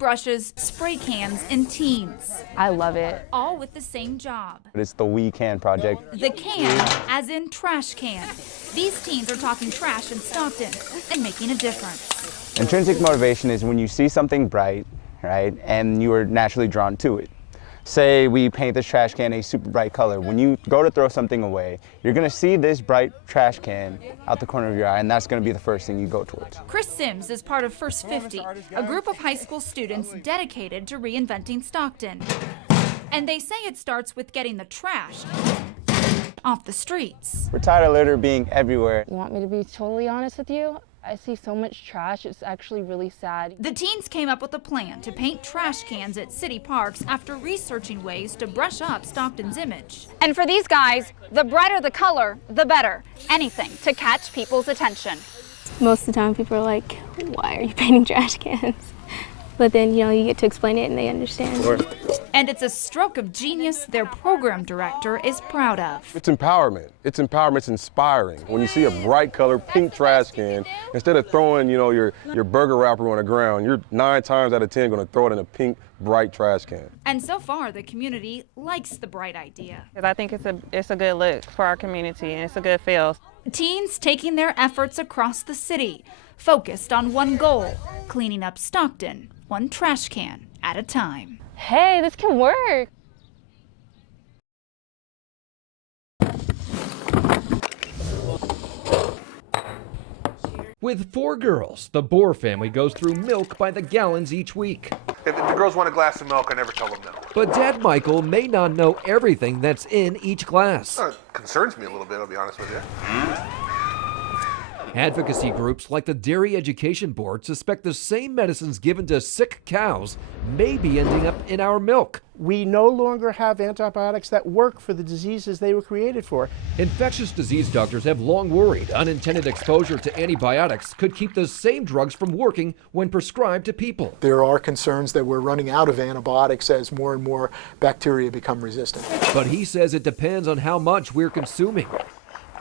toothbrushes, spray cans, and teens. I love it. All with the same job. It's the We Can project. The can, as in trash can. These teens are talking trash in Stockton and making a difference. Intrinsic motivation is when you see something bright, right, and you are naturally drawn to it. Say we paint this trash can a super bright color. When you go to throw something away, you're gonna see this bright trash can out the corner of your eye, and that's gonna be the first thing you go towards. Chris Sims is part of First 50, a group of high school students dedicated to reinventing Stockton. And they say it starts with getting the trash off the streets. We're tired of litter being everywhere. You want me to be totally honest with you? I see so much trash, it's actually really sad. The teens came up with a plan to paint trash cans at city parks after researching ways to brush up Stockton's image. And for these guys, the brighter the color, the better. Anything to catch people's attention. Most of the time people are like, why are you painting trash cans? But then, you know, you get to explain it and they understand. Sure. And it's a stroke of genius their program director is proud of. It's empowerment. It's empowerment. It's inspiring. When you see a bright color pink trash can, instead of throwing, you know, your burger wrapper on the ground, you're 9 times out of 10 going to throw it in a pink, bright trash can. And so far, the community likes the bright idea. I think it's a good look for our community and it's a good feel. Teens taking their efforts across the city, focused on one goal, cleaning up Stockton, one trash can at a time. Hey, this can work. With 4 girls, the Bohr family goes through milk by the gallons each week. If the girls want a glass of milk, I never tell them no. But Dad Michael may not know everything that's in each glass. It concerns me a little bit, I'll be honest with you. Advocacy groups like the Dairy Education Board suspect the same medicines given to sick cows may be ending up in our milk. We no longer have antibiotics that work for the diseases they were created for. Infectious disease doctors have long worried unintended exposure to antibiotics could keep the same drugs from working when prescribed to people. There are concerns that we're running out of antibiotics as more and more bacteria become resistant. But he says it depends on how much we're consuming.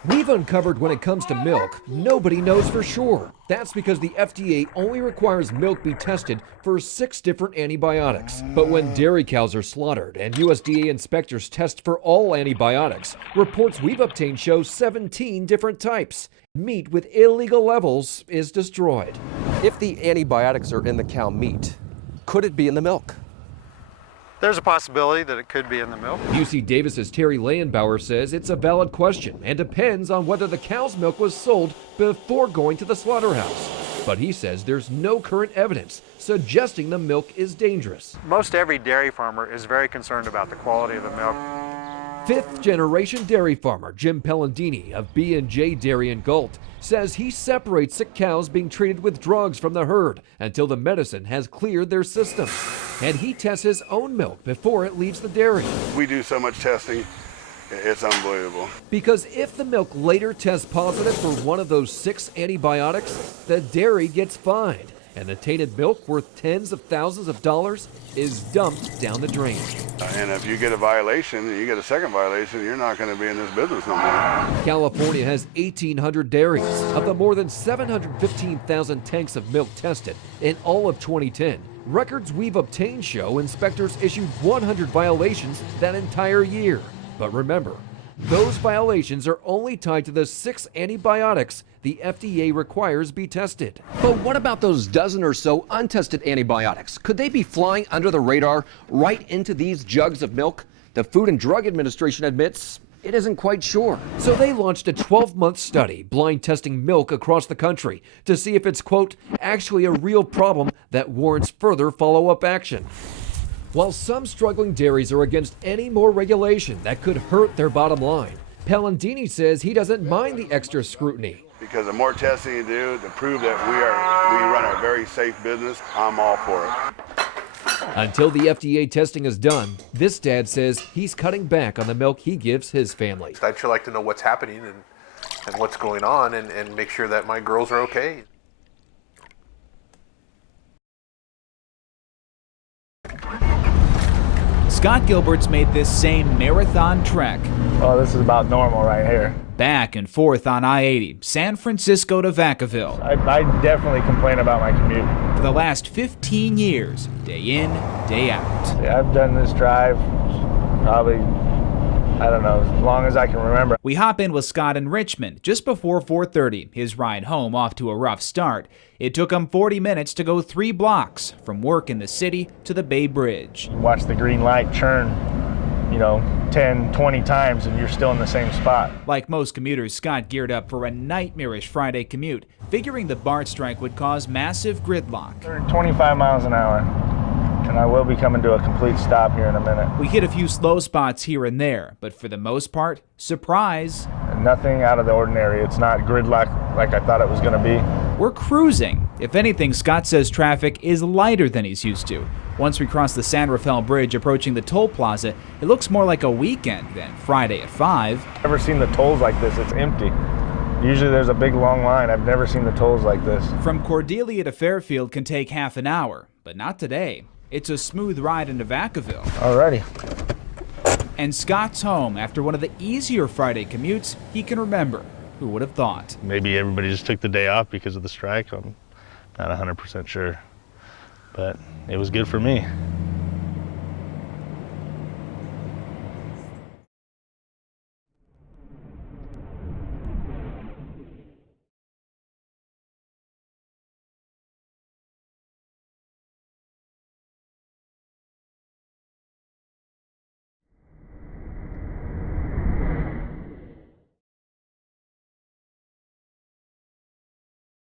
We've uncovered when it comes to milk, nobody knows for sure. That's because the FDA only requires milk be tested for 6 different antibiotics. But when dairy cows are slaughtered and USDA inspectors test for all antibiotics, reports we've obtained show 17 different types. Meat with illegal levels is destroyed. If the antibiotics are in the cow meat, could it be in the milk? There's a possibility that it could be in the milk. UC Davis's Terry Leyenbauer says it's a valid question and depends on whether the cow's milk was sold before going to the slaughterhouse. But he says there's no current evidence suggesting the milk is dangerous. Most every dairy farmer is very concerned about the quality of the milk. 5th-generation dairy farmer Jim Pellandini of B&J Dairy in Galt says he separates sick cows being treated with drugs from the herd until the medicine has cleared their system. And he tests his own milk before it leaves the dairy. We do so much testing, it's unbelievable. Because if the milk later tests positive for one of those 6 antibiotics, the dairy gets fined. And the tainted milk worth tens of thousands of dollars is dumped down the drain. And if you get a violation, and you get a second violation, you're not going to be in this business no more. California has 1,800 dairies. Of the more than 715,000 tanks of milk tested in all of 2010, records we've obtained show inspectors issued 100 violations that entire year. But remember, those violations are only tied to the 6 antibiotics the FDA requires be tested. But what about those dozen or so untested antibiotics? Could they be flying under the radar right into these jugs of milk? The Food and Drug Administration admits it isn't quite sure. So they launched a 12-month study blind testing milk across the country to see if it's, quote, actually a real problem that warrants further follow-up action. While some struggling dairies are against any more regulation that could hurt their bottom line, Pellandini says he doesn't mind the extra scrutiny. Because the more testing you do to prove that we run a very safe business, I'm all for it. Until the FDA testing is done, this dad says he's cutting back on the milk he gives his family. I'd sure like to know what's happening and what's going on and make sure that my girls are okay. Scott Gilbert's made this same marathon trek. Oh, this is about normal right here. Back and forth on I-80, San Francisco to Vacaville. I definitely complain about my commute. For the last 15 years, day in, day out. Yeah, I've done this drive probably, I don't know, as long as I can remember. We hop in with Scott in Richmond just before 4:30. His ride home off to a rough start. It took him 40 minutes to go 3 blocks from work in the city to the Bay Bridge. Watch the green light churn, 10, 20 times and you're still in the same spot. Like most commuters, Scott geared up for a nightmarish Friday commute, figuring the BART strike would cause massive gridlock. 25 miles an hour, and I will be coming to a complete stop here in a minute. We hit a few slow spots here and there, but for the most part, surprise. Nothing out of the ordinary. It's not gridlock like I thought it was going to be. We're cruising. If anything, Scott says traffic is lighter than he's used to. Once we cross the San Rafael Bridge approaching the toll plaza, it looks more like a weekend than Friday at 5. I've never seen the tolls like this. It's empty. Usually there's a big long line. I've never seen the tolls like this. From Cordelia to Fairfield can take half an hour, but not today. It's a smooth ride into Vacaville. Alrighty. And Scott's home after one of the easier Friday commutes he can remember. Who would have thought? Maybe everybody just took the day off because of the strike. I'm not 100% sure, but it was good for me.